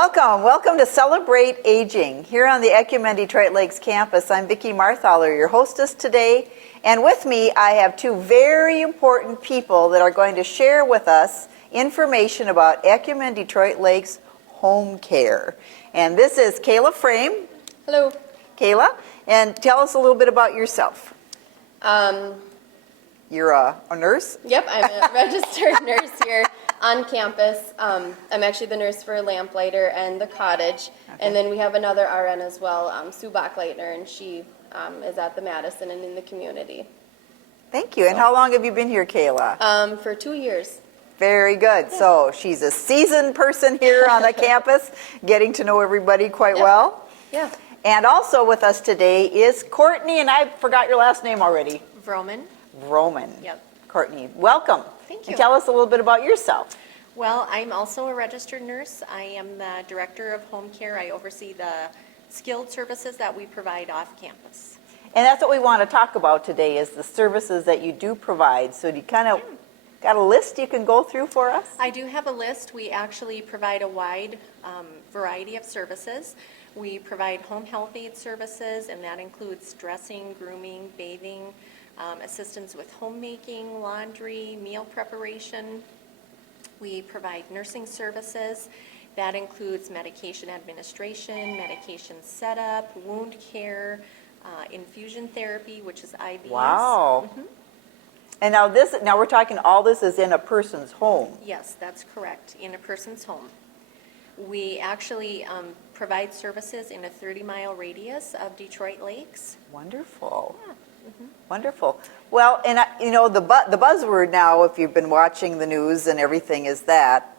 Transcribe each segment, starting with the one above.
Welcome to Celebrate Aging here on the ecumen Detroit Lakes campus. I'm Vicki Marthaler, your hostess today, and with me I have two very important people that are going to share with us information about ecumen Detroit Lakes home care. And this is Kayla Frame. Hello. Kayla, and tell us a little bit about yourself. You're a nurse? Yep, I'm a registered nurse here on campus. I'm actually the nurse for Lamplighter and the Cottage. Okay. And then we have another RN as well, Sue Bachleitner, and she is at the Madison and in the community. Thank you. So. And how long have you been here, Kayla? For 2 years. Very good. Yeah. So she's a seasoned person here on the campus, getting to know everybody quite well. Yeah. And also with us today is Courtney, and I forgot your last name already. Vroman. Yep. Courtney, welcome. Thank you. And tell us a little bit about yourself. Well, I'm also a registered nurse. I am the director of home care. I oversee the skilled services that we provide off campus. And that's what we want to talk about today is the services that you do provide. So do you kind of got a list you can go through for us? I do have a list. We actually provide a wide variety of services. We provide home health aid services, and that includes dressing, grooming, bathing, assistance with homemaking, laundry, meal preparation. We provide nursing services. That includes medication administration, medication setup, wound care, infusion therapy, which is IVs. Wow. Mm-hmm. And now we're talking all this is in a person's home. Yes, that's correct, in a person's home. We actually provide services in a 30-mile radius of Detroit Lakes. Wonderful. Yeah. Mm-hmm. Wonderful. Well, and the buzzword now, if you've been watching the news and everything, is that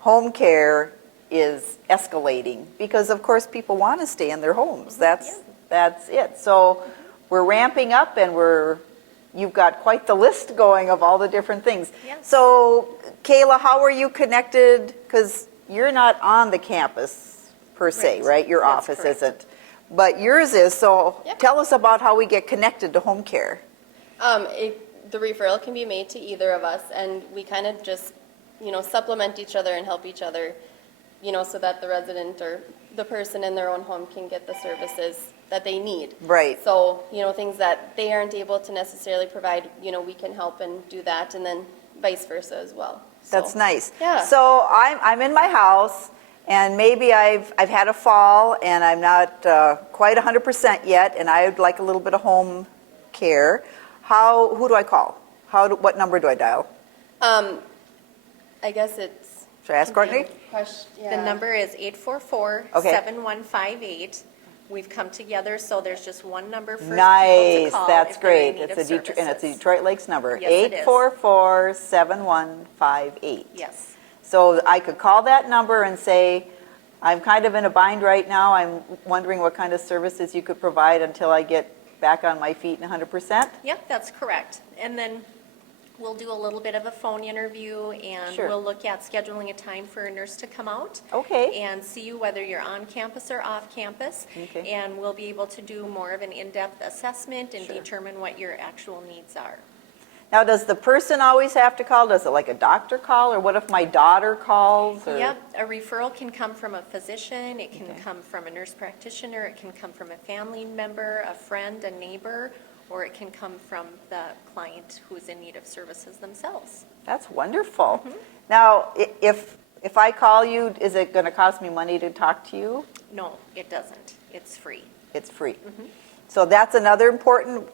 home care is escalating because, of course, people want to stay in their homes. Mm-hmm. That's it. So we're ramping up, and you've got quite the list going of all the different things. Yes. So, Kayla, how are you connected? Because you're not on the campus per se, right? Your That's office correct. isn't. But yours is, so Yep. Tell us about how we get connected to home care. The referral can be made to either of us, and we kind of just, supplement each other and help each other, so that the resident or the person in their own home can get the services that they need. Right. So, things that they aren't able to necessarily provide, we can help and do that, and then vice versa as well. So, That's nice. Yeah. So I'm in my house, and maybe I've had a fall, and I'm not quite 100% yet, and I would like a little bit of home care. Who do I call? What number do I dial? I guess it's... Should I ask Courtney? The number is 844-7158. We've come together, so there's just one number for people to call. That's if they're in great. need of And it's a services. Detroit Lakes number. Yes, it is. 844-7158. Yes. So I could call that number and say, I'm kind of in a bind right now. I'm wondering what kind of services you could provide until I get back on my feet and 100%. Yep, that's correct. And then we'll do a little bit of a phone interview, and Sure. we'll look at scheduling a time for a nurse to come out. Okay. And see you whether you're on campus or off campus. Okay. And we'll be able to do more of an in-depth assessment and Sure. determine what your actual needs are. Now, does the person always have to call? Does it like a doctor call, or what if my daughter calls? Or? Yep, a referral can come from a physician, it can come from a nurse practitioner, it can come from a family member, a friend, a neighbor, or it can come from the client who's in need of services themselves. That's wonderful. Mm-hmm. Now, if I call you, is it going to cost me money to talk to you? No, it doesn't. It's free. It's free. Mm-hmm. So that's another important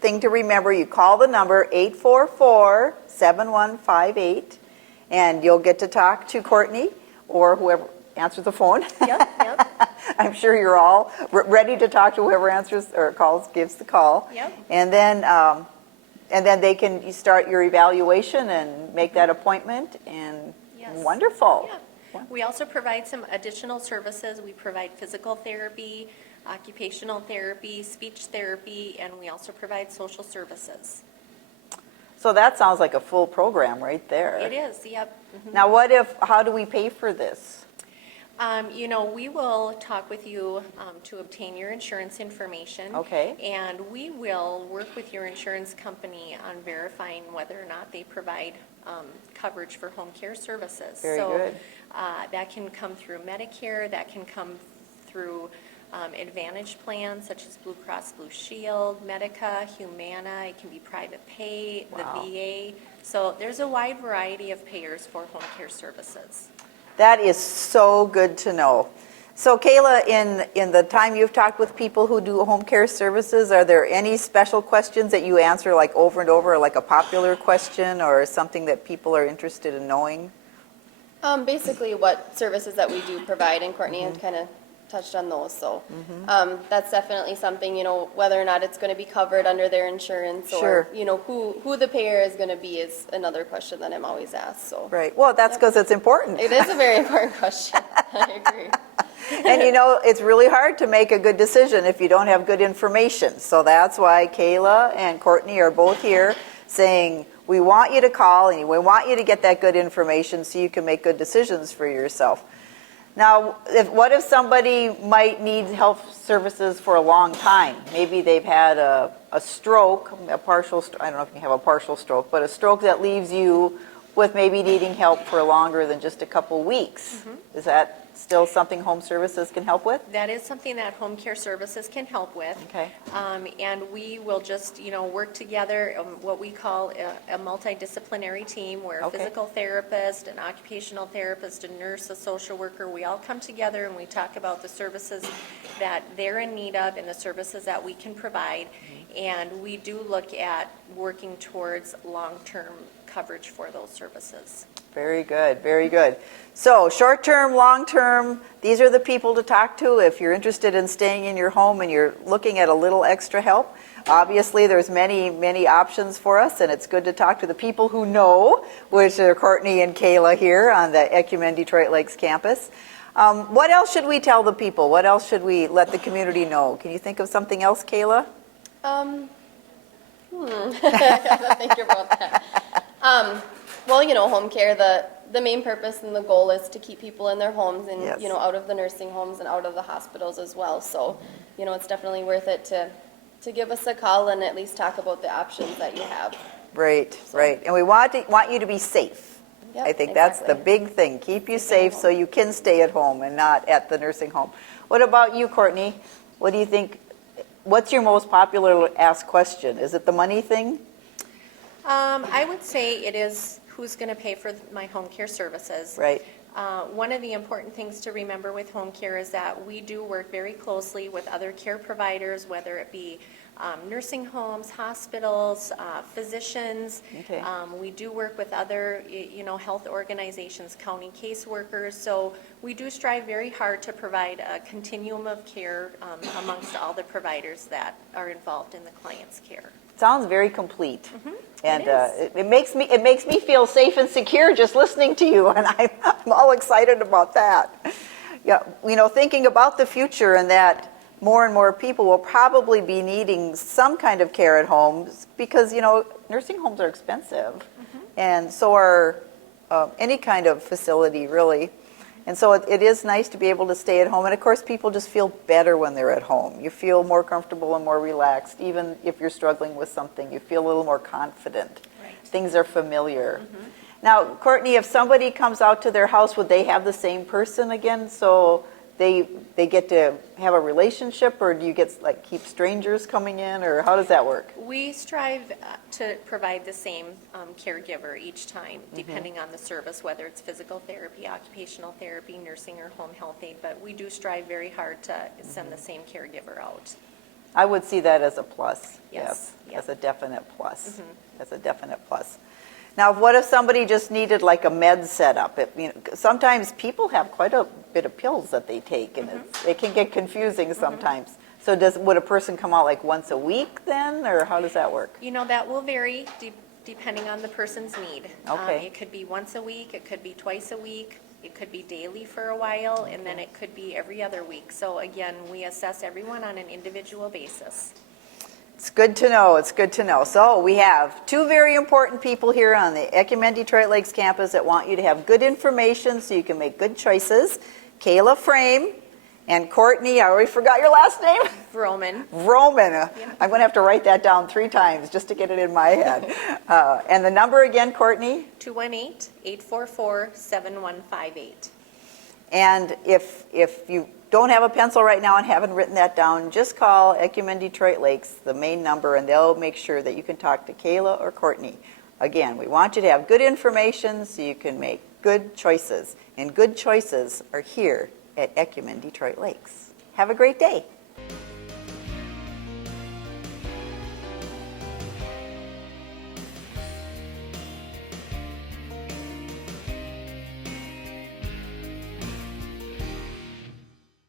thing to remember. You call the number 844-7158, and you'll get to talk to Courtney or whoever answers the phone. Yep. I'm sure you're all ready to talk to whoever answers or gives the call. Yep. And then you start your evaluation and make that appointment, and Yes. wonderful. Yeah. We also provide some additional services. We provide physical therapy, occupational therapy, speech therapy, and we also provide social services. So that sounds like a full program right there. It is, yep. Mhm. Now, how do we pay for this? We will talk with you to obtain your insurance information. Okay. And we will work with your insurance company on verifying whether or not they provide coverage for home care services. Very good. That can come through Medicare, that can come through Advantage plans such as Blue Cross Blue Shield, Medica, Humana, it can be private pay, the Wow. VA. So there's a wide variety of payers for home care services. That is so good to know. So Kayla, in the time you've talked with people who do home care services, are there any special questions that you answer like over and over, like a popular question or something that people are interested in knowing? Basically what services that we do provide, and Courtney had kind of touched on those, so that's definitely something, whether or not it's going to be covered under their insurance, Sure. or, who the payer is going to be is another question that I'm always asked, so. Right. Well, that's because it's important. It is a very important question. I agree. And it's really hard to make a good decision if you don't have good information. So that's why Kayla and Courtney are both here saying, we want you to call and we want you to get that good information so you can make good decisions for yourself. Now, what if somebody might need health services for a long time? Maybe they've had a stroke, I don't know if you have a partial stroke, but a stroke that leaves you with maybe needing help for longer than just a couple weeks. Is that still something home services can help with? That is something that home care services can help with. Okay. And we will just, work together, what we call a multidisciplinary team where a Okay. physical therapist, an occupational therapist, a nurse, a social worker, we all come together and we talk about the services that they're in need of and the services that we can provide. And we do look at working towards long-term coverage for those services. Very good, very good. So short-term, long-term, these are the people to talk to if you're interested in staying in your home and you're looking at a little extra help. Obviously, there's many, many options for us, and it's good to talk to the people who know, which are Courtney and Kayla here on the Ecumen Detroit Lakes campus. What else should we tell the people? What else should we let the community know? Can you think of something else, Kayla? I gotta think about that. Well, home care, the main purpose and the goal is to keep people in their homes and, Yes. out of the nursing homes and out of the hospitals as well. So, it's definitely worth it to give us a call and at least talk about the options that you have. Right, right. And we want you to be safe. Yep, I think that's the exactly. big thing. Keep you safe so you can stay at home and not at the nursing home. What about you, Courtney? What do you think? What's your most popular asked question? Is it the money thing? I would say it is who's going to pay for my home care services. Right. One of the important things to remember with home care is that we do work very closely with other care providers, whether it be nursing homes, hospitals, physicians. Okay. We do work with other, health organizations, county caseworkers. So we do strive very hard to provide a continuum of care amongst all the providers that are involved in the client's care. Sounds very complete. And is. it makes me feel safe and secure just listening to you, and I'm all excited about that. Yeah, thinking about the future and that more and more people will probably be needing some kind of care at homes because, nursing homes are expensive, and so are any kind of facility, really. And so it is nice to be able to stay at home. And of course, people just feel better when they're at home. You feel more comfortable and more relaxed. Even if you're struggling with something, you feel a little more confident. Right. Things are familiar. Now, Courtney, if somebody comes out to their house, would they have the same person again? So they get to have a relationship, or do you get keep strangers coming in, or how does that work? We strive to provide the same caregiver each time, depending on the service, whether it's physical therapy, occupational therapy, nursing, or home health aid, but we do strive very hard to send the same caregiver out. I would see that as a plus. Yes. Yep. As a definite plus. As a definite plus. Now, what if somebody just needed like a med setup? Sometimes people have quite a bit of pills that they take, and it can get confusing sometimes. So would a person come out like once a week then, or how does that work? That will vary depending on the person's need. Okay. It could be once a week, it could be twice a week, it could be daily for a while, and then it could be every other week. So again, we assess everyone on an individual basis. It's good to know. It's good to know. So we have two very important people here on the Ecumen Detroit Lakes campus that want you to have good information so you can make good choices. Kayla Frame and Courtney, I already forgot your last name. Vroman. Vroman. I'm going to have to write that down 3 times just to get it in my head. And the number again, Courtney? 218-844-7158. And if you don't have a pencil right now and haven't written that down, just call Ecumen Detroit Lakes, the main number, and they'll make sure that you can talk to Kayla or Courtney. Again, we want you to have good information so you can make good choices. And good choices are here at Ecumen Detroit Lakes. Have a great day.